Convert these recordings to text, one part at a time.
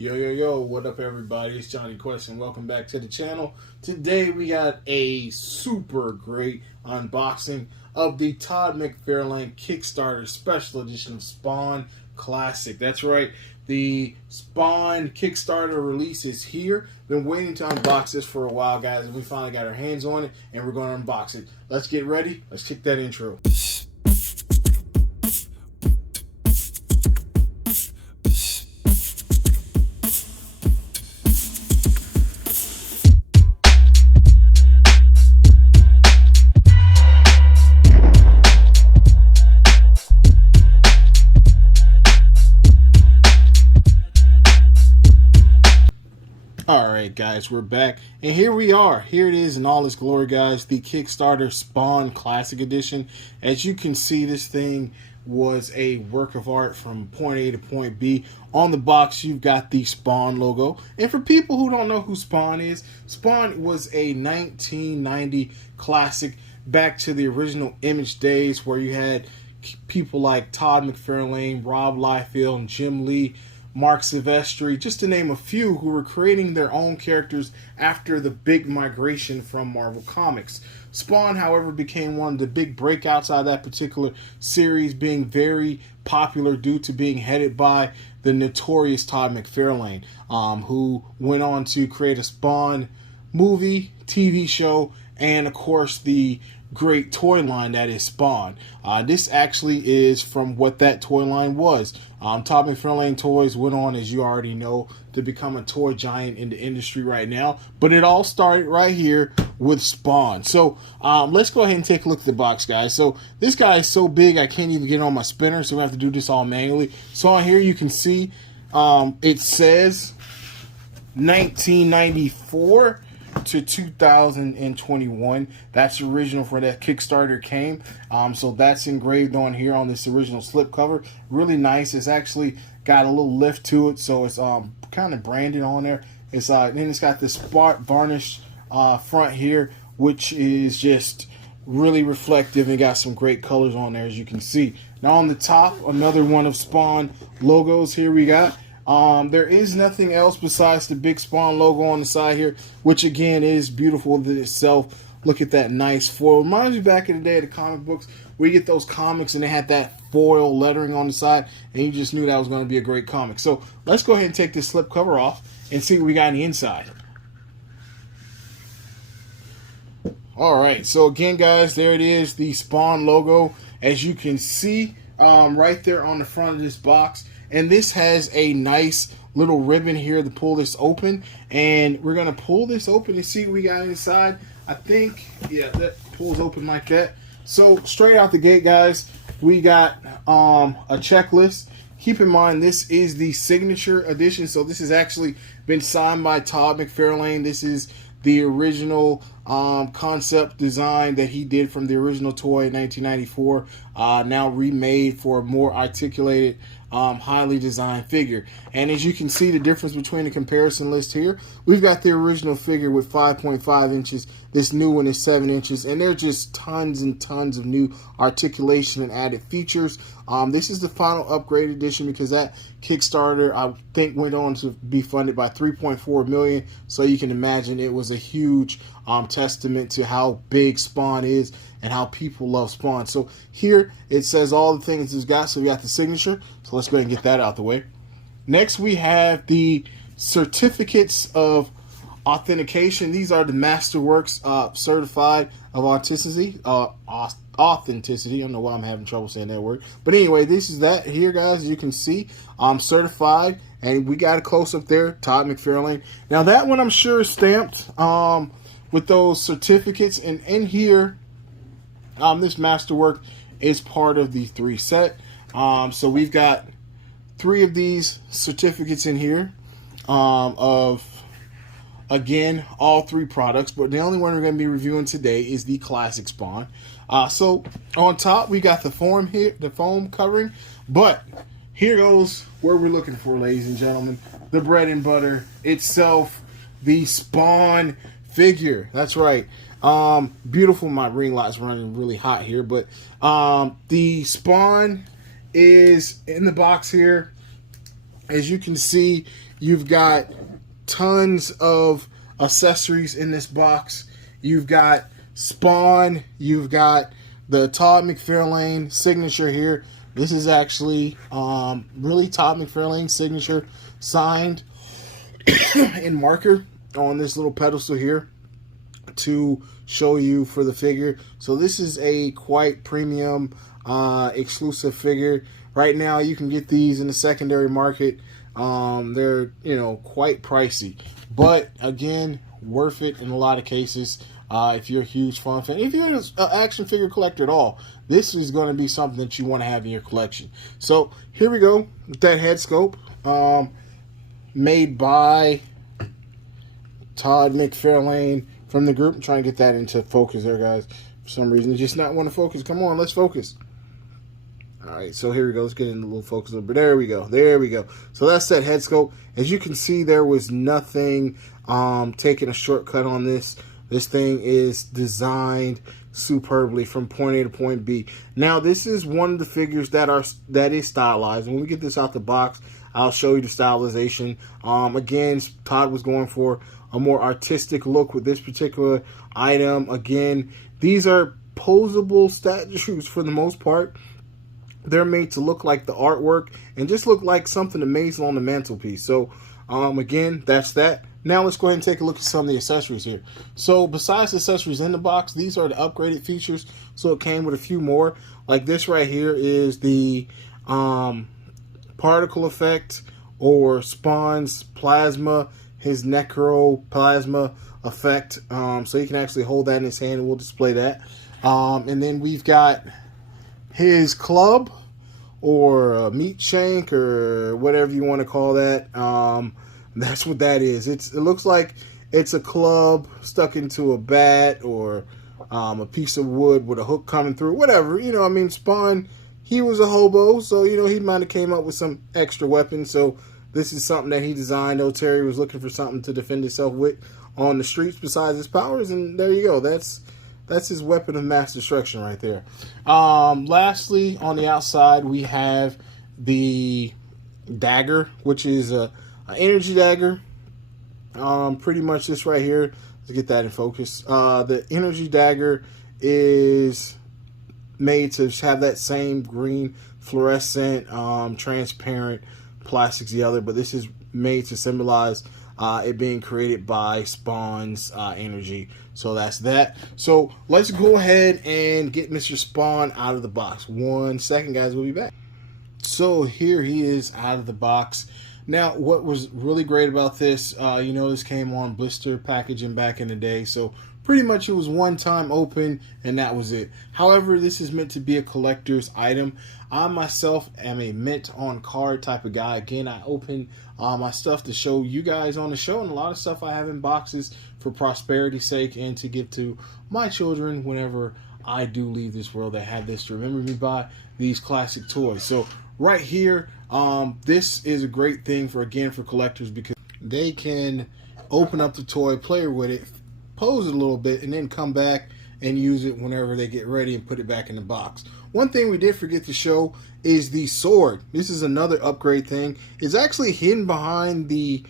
Yo, what up everybody? It's Johnny Quest and welcome back to the channel. Today we got a super great unboxing of the Todd McFarlane Kickstarter Special Edition of Spawn Classic. That's right, the Spawn Kickstarter release is here. Been waiting to unbox this for a while, guys, and we finally got our hands on it and we're going to unbox it. Let's get ready. Let's kick that intro. Alright guys, we're back and here we are. Here it is in all its glory, guys, the Kickstarter Spawn Classic Edition. As you can see, this thing was a work of art from point A to point B. On the box you've got the Spawn logo, and for people who don't know who Spawn is, Spawn was a 1990 classic back to the original Image days where you had people like Todd McFarlane, Rob Liefeld, and Jim Lee, Mark Silvestri, just to name a few, who were creating their own characters after the big migration from Marvel Comics. Spawn, however, became one of the big breakouts out of that particular series, being very popular due to being headed by the notorious Todd McFarlane, who went on to create a Spawn movie, TV show, and of course the great toy line that is Spawn. This actually is from what that toy line was. Todd McFarlane Toys went on, as you already know, to become a toy giant in the industry right now. But it all started right here with Spawn. So let's go ahead and take a look at the box, guys. So this guy is so big I can't even get on my spinner, so we have to do this all manually. So on here you can see it says 1994 to 2021. That's original for that Kickstarter came. So that's engraved on here on this original slipcover. Really nice. It's actually got a little lift to it, so it's kind of branded on there. It's then it's got this spot varnished front here, which is just really reflective and got some great colors on there, as you can see. Now on the top, another one of Spawn logos here we got. There is nothing else besides the big Spawn logo on the side here, which again is beautiful in itself. Look at that nice foil. Reminds me back in the day of the comic books where you get those comics and they had that foil lettering on the side and you just knew that was going to be a great comic. So let's go ahead and take this slip cover off and see what we got on the inside. Alright, so again guys, there it is, the Spawn logo, as you can see right there on the front of this box. And this has a nice little ribbon here to pull this open. And we're going to pull this open and see what we got inside. I think, yeah, that pulls open like that. So straight out the gate, guys, we got a checklist. Keep in mind, this is the signature edition. So this has actually been signed by Todd McFarlane. This is the original concept design that he did from the original toy in 1994, now remade for a more articulated, highly designed figure. And as you can see the difference between the comparison list here, we've got the original figure with 5.5 inches. This new one is 7 inches, and there are just tons and tons of new articulation and added features. This is the final upgrade edition because that Kickstarter, I think, went on to be funded by $3.4 million. So you can imagine it was a huge testament to how big Spawn is and how people love Spawn. So here it says all the things it's got. So we got the signature. So let's go ahead and get that out the way. Next we have the certificates of authentication. These are the Masterworks certified of authenticity. Authenticity. I don't know why I'm having trouble saying that word. But anyway, this is that here, guys. As you can see, certified. And we got a close-up there, Todd McFarlane. Now that one I'm sure is stamped with those certificates. And in here, this Masterwork is part of the 3 set. So we've got 3 of these certificates in here of, again, all 3 products. But the only one we're going to be reviewing today is the Classic Spawn. So on top, we got the foam here, the foam covering. But here goes where we're looking for, ladies and gentlemen. The bread and butter itself, the Spawn figure. That's right. Beautiful. My ring light's running really hot here, but the Spawn is in the box here. As you can see, you've got tons of accessories in this box. You've got Spawn, you've got the Todd McFarlane signature here. This is actually really Todd McFarlane's signature, signed in marker on this little pedestal here to show you for the figure. So this is a quite premium exclusive figure. Right now you can get these in the secondary market. They're, you know, quite pricey, but again, worth it in a lot of cases. If you're a huge fun fan, if you're an action figure collector at all, this is going to be something that you want to have in your collection. So here we go with that head sculpt, made by Todd McFarlane from the group. I'm trying to get that into focus there, guys. For some reason, it's just not want to focus. Come on, let's focus. All right, so here we go. Let's get in a little focus a little bit. There we go. There we go. So that's that head sculpt. As you can see, there was nothing taking a shortcut on this. This thing is designed superbly from point A to point B. Now, this is one of the figures that is stylized. And when we get this out the box, I'll show you the stylization. Again, Todd was going for a more artistic look with this particular item. Again, these are posable statues for the most part. They're made to look like the artwork and just look like something amazing on the mantelpiece. So, again, that's that. Now let's go ahead and take a look at some of the accessories here. So besides the accessories in the box, these are the upgraded features. So it came with a few more. Like this right here is the particle effect, or Spawn's plasma, his necroplasma effect. So he can actually hold that in his hand, and we'll display that. And then we've got his club, or meat shank, or whatever you want to call that. That's what that is. It looks like it's a club stuck into a bat, or a piece of wood with a hook coming through. Whatever, you know. I mean, Spawn, he was a hobo, so you know he might have came up with some extra weapons. So this is something that he designed. Old Terry was looking for something to defend himself with on the streets besides his powers, and there you go. That's his weapon of mass destruction right there. Lastly, on the outside, we have the dagger, which is a energy dagger. Pretty much this right here. Let's get that in focus. The energy dagger is made to have that same green fluorescent transparent plastics the other, but this is made to symbolize it being created by Spawn's energy. So that's that. So let's go ahead and get Mr. Spawn out of the box. 1 second, guys. We'll be back. So here he is out of the box. Now, what was really great about this, you know, this came on blister packaging back in the day, so pretty much it was one time open and that was it. However, this is meant to be a collector's item. I myself am a mint on card type of guy. Again, I open my stuff to show you guys on the show, and a lot of stuff I have in boxes for prosperity's sake and to give to my children whenever I do leave this world. They have this to remember me by, these classic toys. So right here, this is a great thing for collectors, because they can open up the toy, play with it, pose it a little bit, and then come back and use it whenever they get ready and put it back in the box. One thing we did forget to show is the sword. This is another upgrade thing. It's actually hidden behind the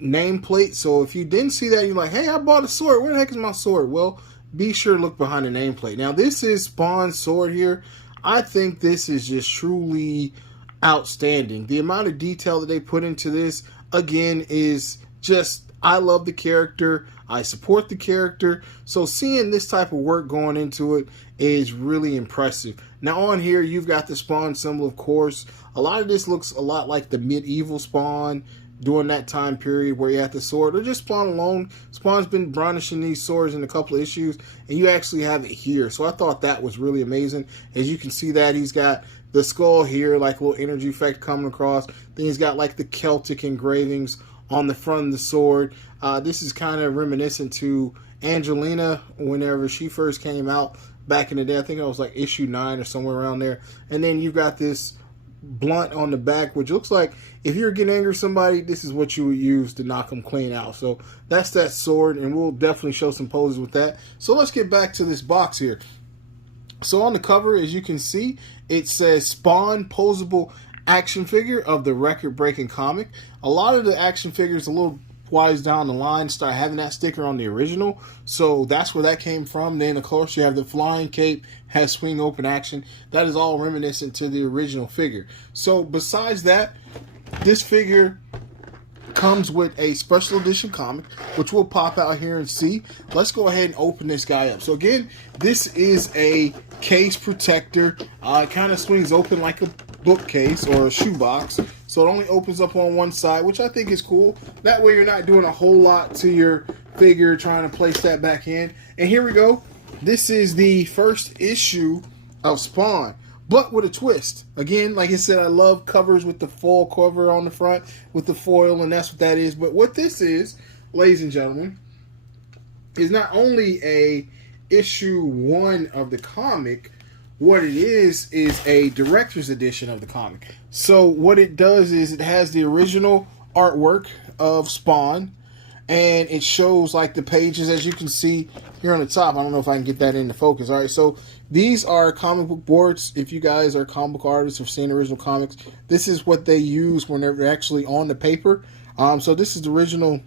nameplate, so if you didn't see that, you're like, hey, I bought a sword. Where the heck is my sword? Well, be sure to look behind the nameplate. Now, this is Spawn's sword here. I think this is just truly outstanding. The amount of detail that they put into this, again, is just, I love the character. I support the character. So seeing this type of work going into it is really impressive. Now on here, you've got the Spawn symbol, of course. A lot of this looks a lot like the medieval Spawn during that time period where you had the sword, or just Spawn alone. Spawn's been brandishing these swords in a couple of issues, and you actually have it here. So I thought that was really amazing. As you can see that he's got the skull here, like a little energy effect coming across. Then he's got like the Celtic engravings on the front of the sword. This is kind of reminiscent to Angelina whenever she first came out back in the day. I think it was like issue 9 or somewhere around there. And then you've got this blunt on the back, which looks like if you're getting angry at somebody, this is what you would use to knock them clean out. So that's that sword, and we'll definitely show some poses with that. So let's get back to this box here. So on the cover, as you can see, it says Spawn Posable action figure of the record-breaking comic. A lot of the action figures, a little wise down the line, start having that sticker on the original, so that's where that came from. Then of course you have the flying cape, has swing open action. That is all reminiscent to the original figure. So besides that, this figure comes with a special edition comic, which we'll pop out here and see. Let's go ahead and open this guy up. So again, this is a case protector. It kind of swings open like a bookcase or a shoebox, so it only opens up on one side, which I think is cool. That way you're not doing a whole lot to your figure trying to place that back in. And here we go. This is the first issue of Spawn, but with a twist. Again, like I said, I love covers with the full cover on the front with the foil, and that's what that is. But what this is, ladies and gentlemen, is not only a issue 1 of the comic. What it is a director's edition of the comic. So what it does is it has the original artwork of Spawn, and it shows like the pages, as you can see here on the top. I don't know if I can get that into focus. All right, so these are comic book boards. If you guys are comic book artists or seen original comics, this is what they use when they're actually on the paper. So this is the original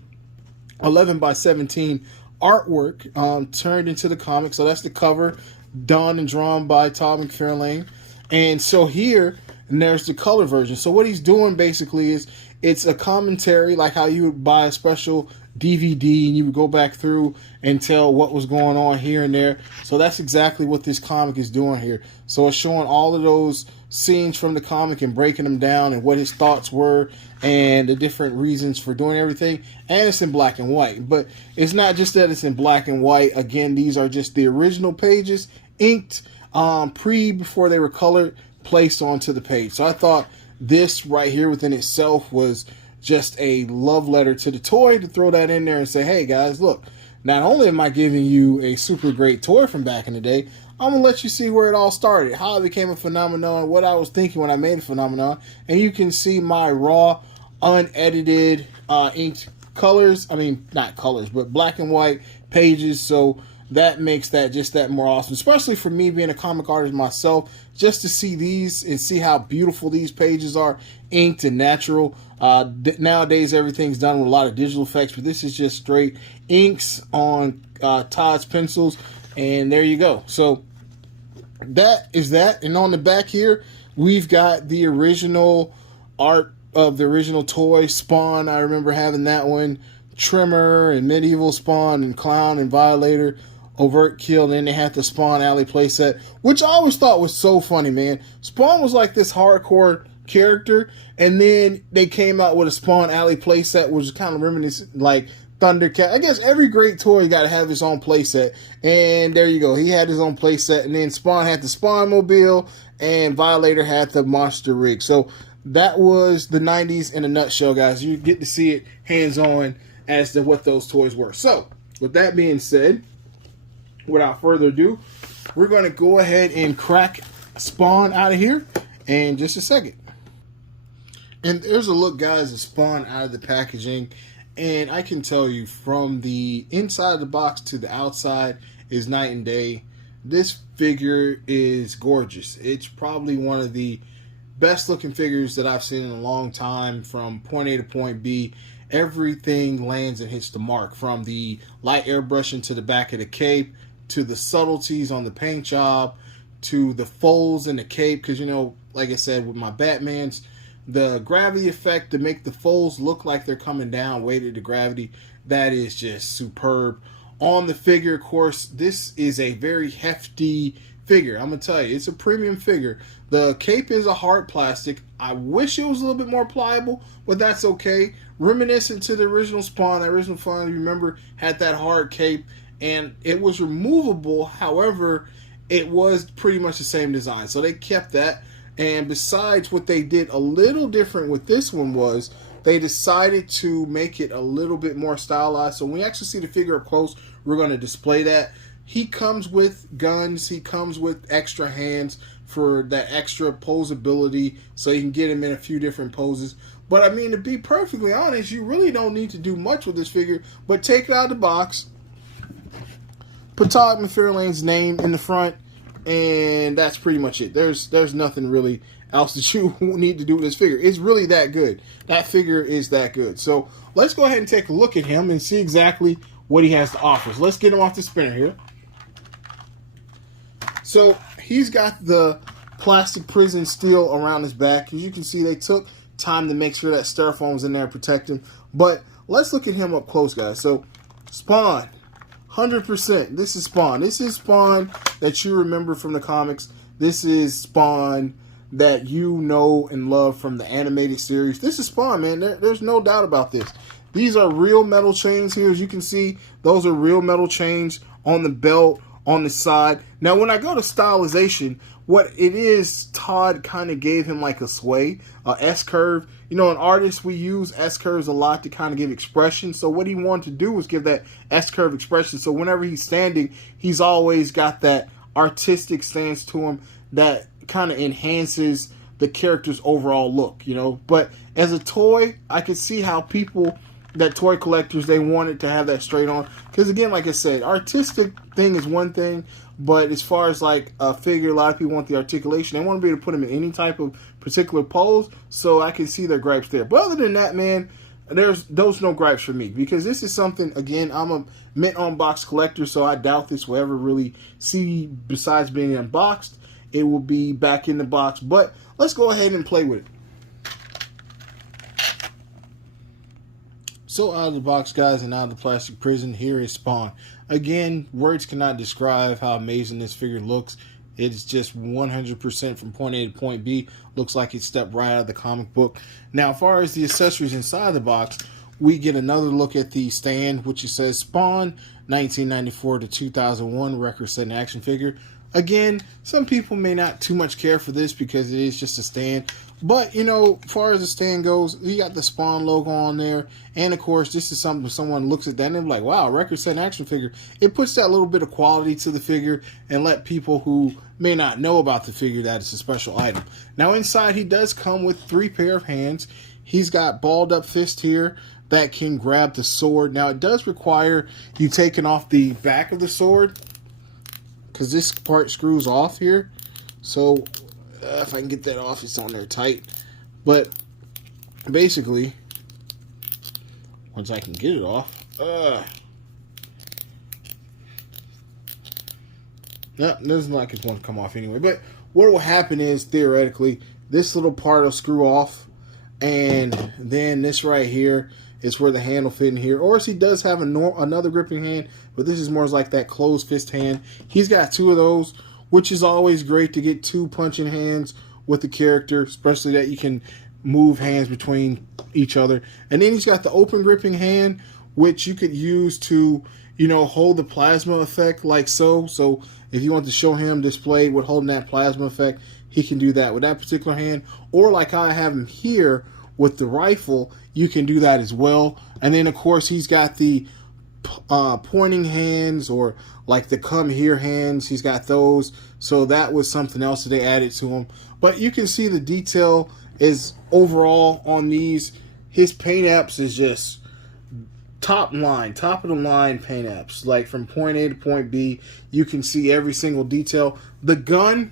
11 by 17 artwork turned into the comic. So that's the cover, done and drawn by Todd McFarlane. And so here, and there's the color version. So what he's doing basically is it's a commentary, like how you would buy a special DVD and you would go back through and tell what was going on here and there. So that's exactly what this comic is doing here. So it's showing all of those scenes from the comic and breaking them down and what his thoughts were and the different reasons for doing everything. And it's in black and white. But it's not just that it's in black and white. Again, these are just the original pages, inked before they were colored, placed onto the page. So I thought this right here within itself was just a love letter to the toy, to throw that in there and say, hey guys, look, not only am I giving you a super great toy from back in the day, I'm going to let you see where it all started, how it became a phenomenon, what I was thinking when I made a phenomenon. And you can see my raw, unedited, inked colors. I mean, not colors, but black and white pages. So that makes that just that more awesome, especially for me being a comic artist myself, just to see these and see how beautiful these pages are, inked and natural. Nowadays, everything's done with a lot of digital effects, but this is just straight inks on Todd's pencils, and there you go. So that is that. And on the back here, we've got the original art of the original toy, Spawn. I remember having that one. Trimmer and Medieval Spawn and Clown and Violator, Overt Kill, and then they had the Spawn Alley playset, which I always thought was so funny, man. Spawn was like this hardcore character, and then they came out with a Spawn Alley playset, which is kind of reminiscent like Thundercat. I guess every great toy got to have his own playset, and there you go. He had his own playset, and then Spawn had the Spawn Mobile, and Violator had the Monster Rig. So that was the 90s in a nutshell, guys. You get to see it hands-on as to what those toys were. So, with that being said, without further ado, we're going to go ahead and crack Spawn out of here in just a second. And there's a look, guys, at Spawn out of the packaging. And I can tell you, from the inside of the box to the outside is night and day. This figure is gorgeous. It's probably one of the best looking figures that I've seen in a long time. From point A to point B, everything lands and hits the mark, from the light airbrushing to the back of the cape, to the subtleties on the paint job, to the folds in the cape. Because, you know, like I said, with my Batmans, the gravity effect to make the folds look like they're coming down, weighted to gravity, that is just superb. On the figure, of course, this is a very hefty figure. I'm going to tell you, it's a premium figure. The cape is a hard plastic. I wish it was a little bit more pliable, but that's okay. Reminiscent to the original Spawn. The original Spawn, you remember, had that hard cape, and it was removable. However, it was pretty much the same design, so they kept that. And besides, what they did a little different with this one was they decided to make it a little bit more stylized. So when we actually see the figure up close, we're going to display that. He comes with guns. He comes with extra hands for that extra posability, so you can get him in a few different poses. But I mean, to be perfectly honest, you really don't need to do much with this figure, but take it out of the box, put Todd McFarlane's name in the front, and that's pretty much it. There's nothing really else that you need to do with this figure. It's really that good. That figure is that good. So let's go ahead and take a look at him and see exactly what he has to offer. So let's get him off the spinner here. So he's got the plastic prison steel around his back. As you can see, they took time to make sure that styrofoam was in there to protect him. But let's look at him up close, guys. So Spawn, 100%. This is Spawn. This is Spawn that you remember from the comics. This is Spawn that you know and love from the animated series. This is Spawn, man. There's no doubt about this. These are real metal chains here. As you can see, those are real metal chains on the belt, on the side. Now, when I go to stylization, what it is, Todd kind of gave him like a sway, a S-curve. You know, in artists, we use S-curves a lot to kind of give expression. So what he wanted to do was give that S-curve expression. So whenever he's standing, he's always got that artistic stance to him that kind of enhances the character's overall look, you know. But as a toy, I could see how people, that toy collectors, they wanted to have that straight on. Because again, like I said, artistic thing is one thing, but as far as like a figure, a lot of people want the articulation. They want to be able to put him in any type of particular pose, so I can see their gripes there. But other than that, man, there's no gripes for me, because this is something, again, I'm a mint on box collector, so I doubt this will ever really see, besides being unboxed, it will be back in the box. But let's go ahead and play with it. So out of the box, guys, and out of the plastic prison, here is Spawn. Again, words cannot describe how amazing this figure looks. It's just 100% from point A to point B. Looks like it stepped right out of the comic book. Now, as far as the accessories inside the box, we get another look at the stand, which it says Spawn, 1994 to 2001 record-setting action figure. Again, some people may not too much care for this because it is just a stand. But, you know, as far as the stand goes, you got the Spawn logo on there. And, of course, this is something someone looks at that and they're like, wow, record-setting action figure. It puts that little bit of quality to the figure and let people who may not know about the figure that it's a special item. Now, inside, he does come with 3 pair of hands. He's got balled-up fist here that can grab the sword. Now, it does require you taking off the back of the sword, because this part screws off here. So if I can get that off, it's on there tight. But basically, once I can get it off, no, it doesn't like it won't come off anyway. But what will happen is, theoretically, this little part will screw off, and then this right here is where the hand will fit in here. Or he does have another gripping hand, but this is more like that closed fist hand. He's got 2 of those, which is always great to get 2 punching hands with the character, especially that you can move hands between each other. And then he's got the open gripping hand, which you could use to, you know, hold the plasma effect like so. So if you want to show him displayed with holding that plasma effect, he can do that with that particular hand. Or like how I have him here with the rifle, you can do that as well. And then, of course, he's got the pointing hands, or like the come here hands. He's got those. So that was something else that they added to him. But you can see the detail is overall on these. His paint apps is just top of the line paint apps. Like from point A to point B, you can see every single detail. The gun,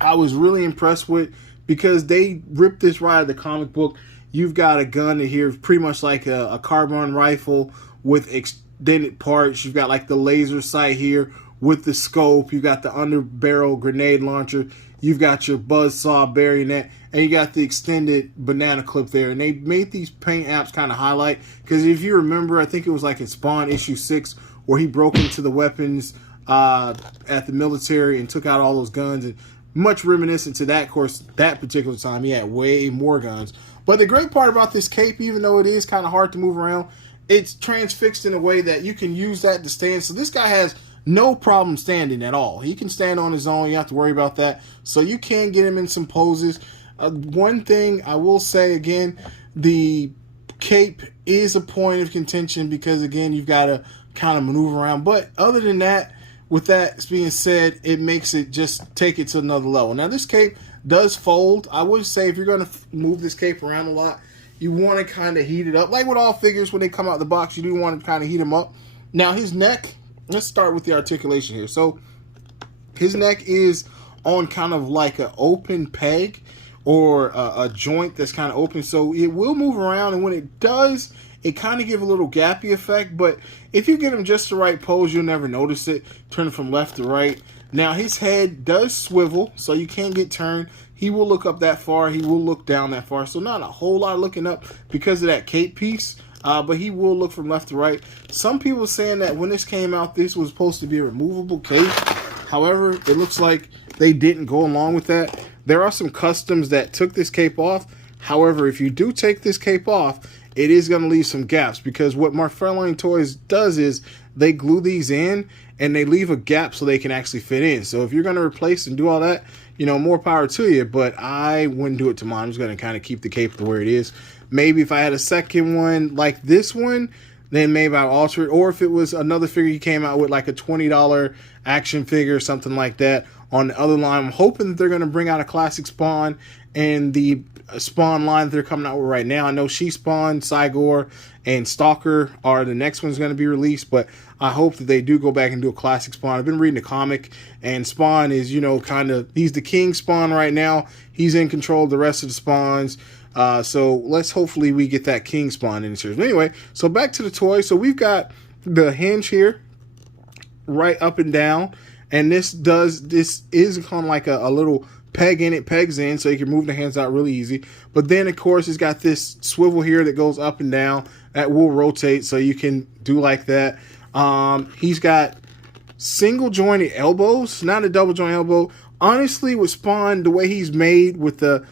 I was really impressed with, because they ripped this right out of the comic book. You've got a gun here, pretty much like a carbine rifle with extended parts. You've got like the laser sight here with the scope. You've got the underbarrel grenade launcher. You've got your buzzsaw bayonet, and you got the extended banana clip there. And they made these paint apps kind of highlight, because if you remember, I think it was like in Spawn issue 6 where he broke into the weapons at the military and took out all those guns, and much reminiscent to that. Of course, that particular time he had way more guns. But the great part about this cape, even though it is kind of hard to move around, it's transfixed in a way that you can use that to stand. So this guy has no problem standing at all. He can stand on his own. You don't have to worry about that. So you can get him in some poses. One thing I will say, again, the cape is a point of contention, because, again, you've got to kind of maneuver around. But other than that, with that being said, it makes it just take it to another level. Now, this cape does fold. I would say if you're going to move this cape around a lot, you want to kind of heat it up. Like with all figures, when they come out the box, you do want to kind of heat them up. Now, his neck, let's start with the articulation here. So, His neck is on kind of like an open peg or a joint that's kind of open, so it will move around, and when it does, it kind of give a little gappy effect. But if you get him just the right pose, you'll never notice it. Turn it from left to right. Now his head does swivel, so you can't get turned. He will look up that far, he will look down that far, so not a whole lot of looking up because of that cape piece, but he will look from left to right. Some people saying that when this came out, this was supposed to be a removable cape. However, it looks like they didn't go along with that. There are some customs that took this cape off. However, if you do take this cape off, it is going to leave some gaps, because what McFarlane Toys does is they glue these in and they leave a gap so they can actually fit in. So if you're going to replace and do all that, you know, more power to you, but I wouldn't do it to mine. I'm just going to kind of keep the cape to where it is. Maybe if I had a second one like this one, then maybe I'll alter it. Or if it was another figure you came out with, like a $20 action figure or something like that on the other line. I'm hoping that they're going to bring out a classic Spawn and the Spawn line that they're coming out with right now. I know She-Spawn, Cygor, and Stalker are the next one's going to be released, but I hope that they do go back and do a classic Spawn. I've been reading the comic, and Spawn is, you know, kind of, he's the king Spawn right now. He's in control of the rest of the Spawns. So let's hopefully we get that king Spawn in the series. But anyway, so back to the toy. So we've got the hinge here, right up and down, and this is kind of like a little peg in it, pegs in, so you can move the hands out really easy. But then of course it's got this swivel here that goes up and down that will rotate, so you can do like that. He's got single jointed elbows, not a double joint elbow. Honestly, with Spawn, the way he's made with the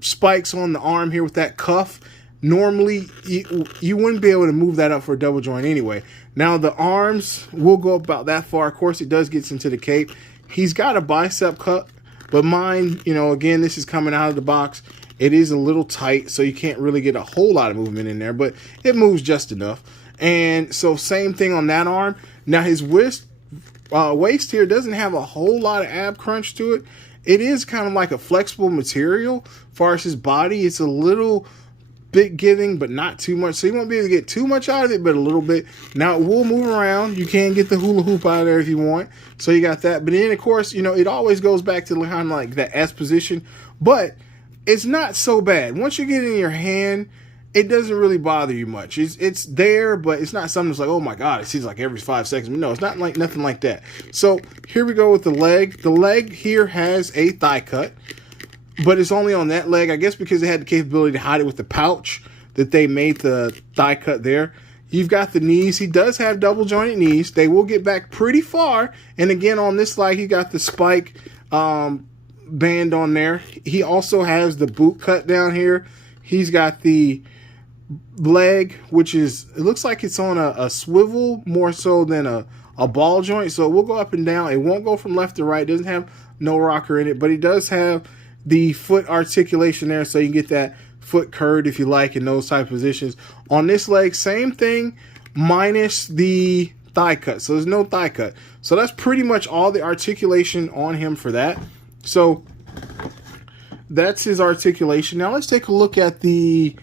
spikes on the arm here with that cuff, normally you wouldn't be able to move that up for a double joint anyway. Now the arms will go about that far. Of course, it does get into the cape. He's got a bicep cut, but mine, you know, again, this is coming out of the box. It is a little tight, so you can't really get a whole lot of movement in there, but it moves just enough. And so same thing on that arm. Now his waist here doesn't have a whole lot of ab crunch to it. It is kind of like a flexible material. As far as his body, it's a little bit giving, but not too much. So you won't be able to get too much out of it, but a little bit. Now it will move around. You can get the hula hoop out of there if you want. So you got that. But then of course, you know, it always goes back to kind of like that S position, but it's not so bad. Once you get it in your hand, it doesn't really bother you much. It's there, but it's not something that's like, oh my God, it seems like every 5 seconds. No, it's not like nothing like that. So here we go with the leg. The leg here has a thigh cut, but it's only on that leg, I guess because they had the capability to hide it with the pouch that they made the thigh cut there. You've got the knees. He does have double jointed knees. They will get back pretty far. And again, on this leg, he got the spike band on there. He also has the boot cut down here. He's got the leg, which is, it looks like it's on a swivel more so than a ball joint. So it will go up and down. It won't go from left to right. It doesn't have no rocker in it, but it does have the foot articulation there, so you can get that foot curved if you like in those type of positions. On this leg, same thing, minus the thigh cut. So there's no thigh cut. So that's pretty much all the articulation on him for that. So that's his articulation. Now let's take a look at the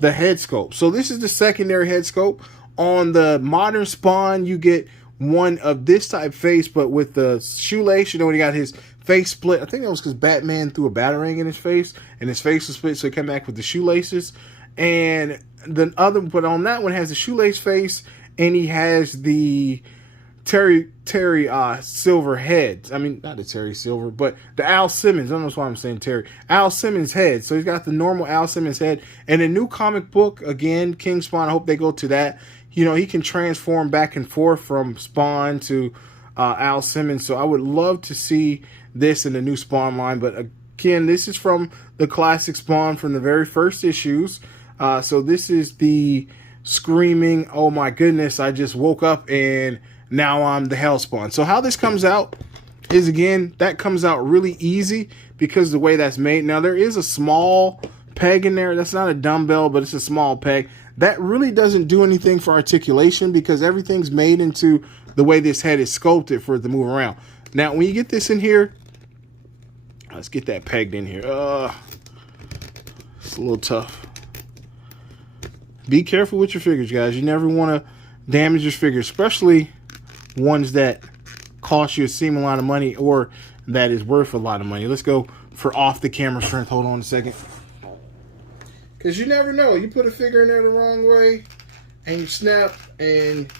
head sculpt. So this is the secondary head sculpt. On the modern Spawn, you get one of this type face, but with the shoelace. You know, when he got his face split, I think that was because Batman threw a batarang in his face, and his face was split, so he came back with the shoelaces. And the other, but on that one has the shoelace face, and he has the Terry Silver head. I mean, not the Terry Silver, but the Al Simmons. I don't know why I'm saying Terry. Al Simmons head. So he's got the normal Al Simmons head. And a new comic book, again, King Spawn, I hope they go to that. You know, he can transform back and forth from Spawn to Al Simmons. So I would love to see this in the new Spawn line. But again, this is from the classic Spawn from the very first issues. So this is the screaming, oh my goodness, I just woke up and now I'm the Hell Spawn. So how this comes out is, again, that comes out really easy because of the way that's made. Now there is a small peg in there. That's not a dumbbell, but it's a small peg. That really doesn't do anything for articulation because everything's made into the way this head is sculpted for it to move around. Now when you get this in here, let's get that pegged in here. It's a little tough. Be careful with your figures, guys. You never want to damage your figures, especially ones that costs you a seeming lot of money or that is worth a lot of money. Let's go for off the camera strength. Hold on a second. Because you never know. You put a figure in there the wrong way and you snap and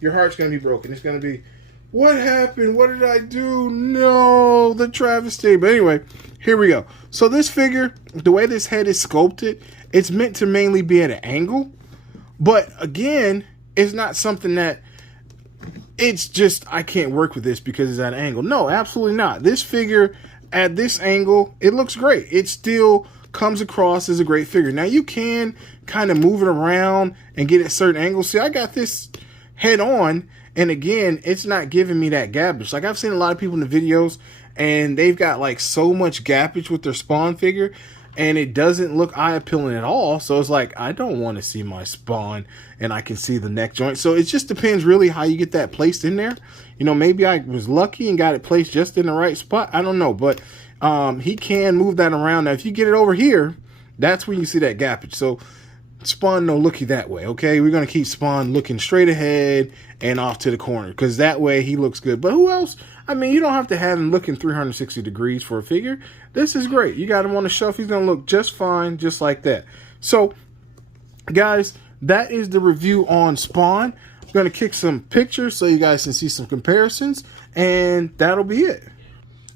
your heart's going to be broken. It's going to be, what happened? What did I do? No, the travesty. But anyway, here we go. So this figure, the way this head is sculpted, it's meant to mainly be at an angle. But again, it's not something that it's just, I can't work with this because it's at an angle. No, absolutely not. This figure at this angle, it looks great. It still comes across as a great figure. Now you can kind of move it around and get at certain angles. See, I got this head on, and again, it's not giving me that gappage. Like I've seen a lot of people in the videos and they've got like so much gappage with their Spawn figure and it doesn't look eye appealing at all. So it's like, I don't want to see my Spawn and I can see the neck joint. So it just depends really how you get that placed in there. You know, maybe I was lucky and got it placed just in the right spot. I don't know, but he can move that around. Now, if you get it over here, that's when you see that gappage. So Spawn no looky that way, okay? We're going to keep Spawn looking straight ahead and off to the corner because that way he looks good. But who else? I mean, you don't have to have him looking 360 degrees for a figure. This is great. You got him on the shelf. He's going to look just fine, just like that. So, guys, that is the review on Spawn. I'm going to kick some pictures so you guys can see some comparisons, and that'll be it.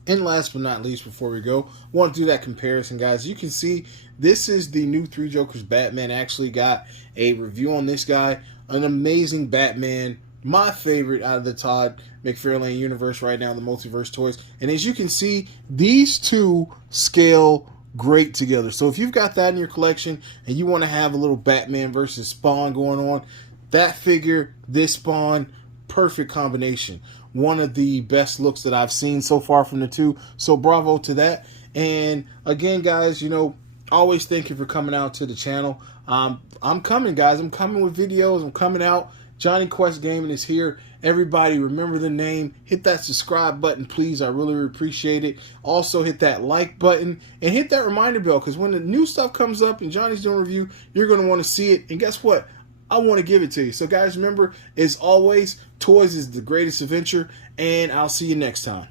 And last but not least, before we go, I want to do that comparison, guys. You can see this is the new Three Jokers Batman. I actually got a review on this guy. An amazing Batman. My favorite out of the Todd McFarlane universe right now, the Multiverse toys. And as you can see, these two scale great together. So if you've got that in your collection and you want to have a little Batman versus Spawn going on, that figure, this Spawn, perfect combination. One of the best looks that I've seen so far from the two. So bravo to that. And again, guys, you know, always thank you for coming out to the channel. I'm coming, guys. I'm coming with videos. I'm coming out. Johnny Quest Gaming is here. Everybody, remember the name. Hit that subscribe button, please. I really appreciate it. Also, hit that like button and hit that reminder bell because when the new stuff comes up and Johnny's doing a review, you're going to want to see it. And guess what? I want to give it to you. So, guys, remember, as always, toys is the greatest adventure, and I'll see you next time.